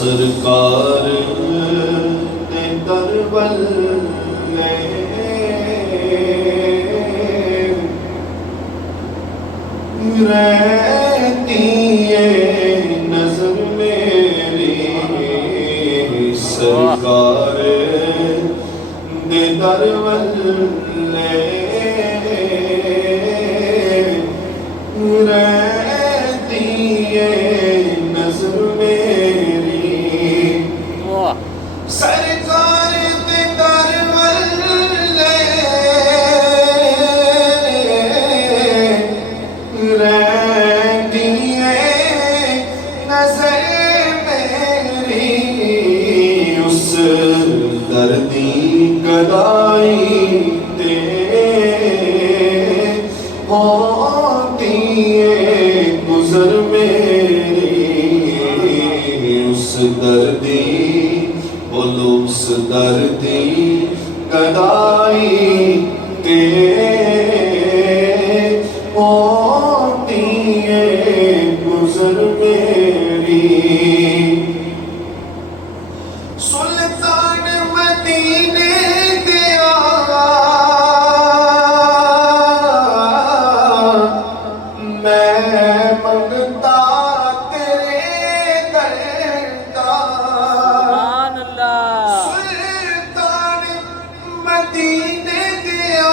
سرکار نے کربل میں رہتی ہے نظر میری، سرکار نے کربل میں رہتی ہے نظر میری، سرکار دے کربل رہتی ہے نظر میری، اس دردی گدائی تے ہوتی ہے گزر میری، اس دردی بولو اس دردی گدائی تے ہوتی ہے گزر میری، سلطان مدینے دیا میں منگتا تیرے در کا، سبحان اللہ، سلطان مدینے دیا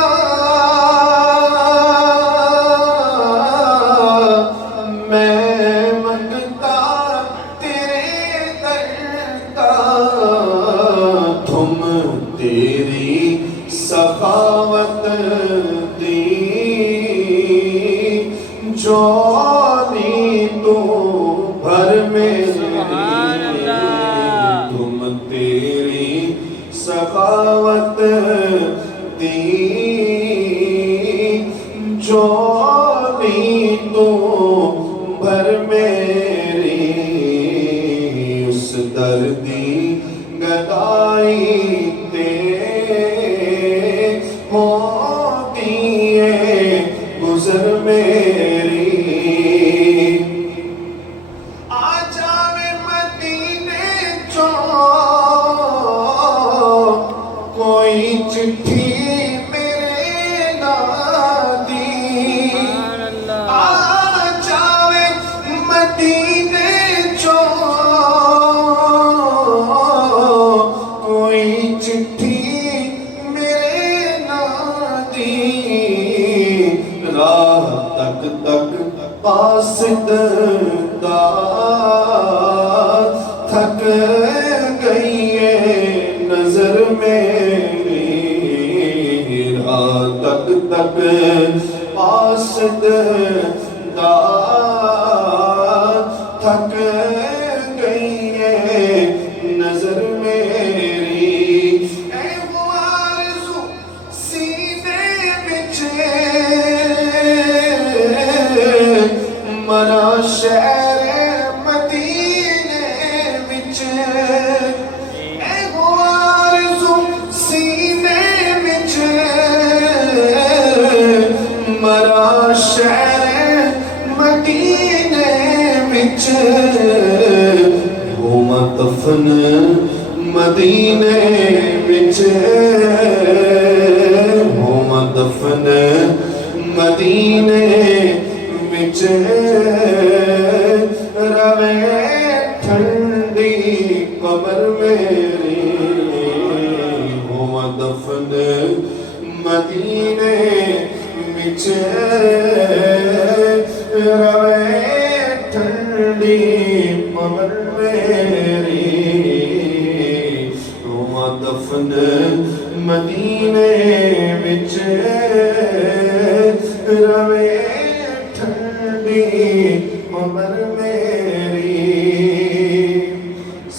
میں منگتا تیرے در کا، تم تیری سخاوت دی جوانی تو بھر میری، سبحان اللہ، تم تیری سخاوت دی جوانی تو بھر میری، اس دردی گدائی تے ہوتی ہے گزر میری، آ جاوے مدینے چوں کوئی چٹھی میرے نام دی، سبحان اللہ، آ جاوے مدینے چوں کوئی چٹھی میرے نام دی، راہ تک تک قاصد دا تھک گئی ہے نظر میری، راہ تک تک قاصد دا تھک گئی ہے نظر میری، اے وہ آرزو سینے بچ مرا شہر مدینے بچ، اے وہ آرزو سینے بچ مرا شہر مدینے بچ، ہو دفن مدینے بچ، ہو دفن مدینے بچ، روے ٹھنڈی قبر میری، ہو دفن مدینے بچ، روے ٹھنڈی قبر میری، ہو دفن مدینے بچ، روے ٹھنڈی قبر میری،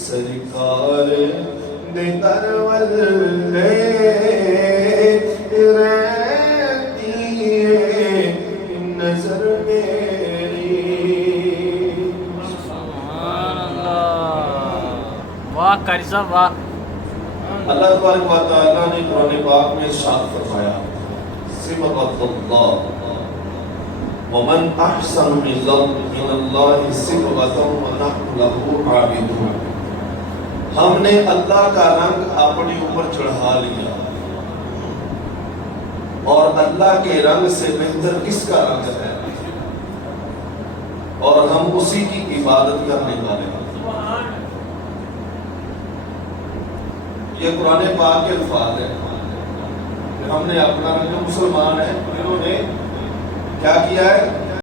سرکار دے کربل رہتی ہے نظر میری، سبحان اللہ، واہ قاری صاحب واہ، اللہ تبارک و تعالیٰ نے قرآن پاک میں ارشاد فرمایا، صبغۃ اللہ ومن احسن من اللہ صبغۃ ونحن له عابدون، ہم نے اللہ کا رنگ اپنے اوپر چڑھا لیا، اور اللہ کے رنگ سے بہتر کس کا رنگ ہے، اور ہم اسی کی عبادت کرنے والے ہیں۔ یہ قرآن پاک کے الفاظ ہیں کہ ہم نے اپنا رنگ، جو مسلمان ہیں انہوں نے کیا کیا ہے،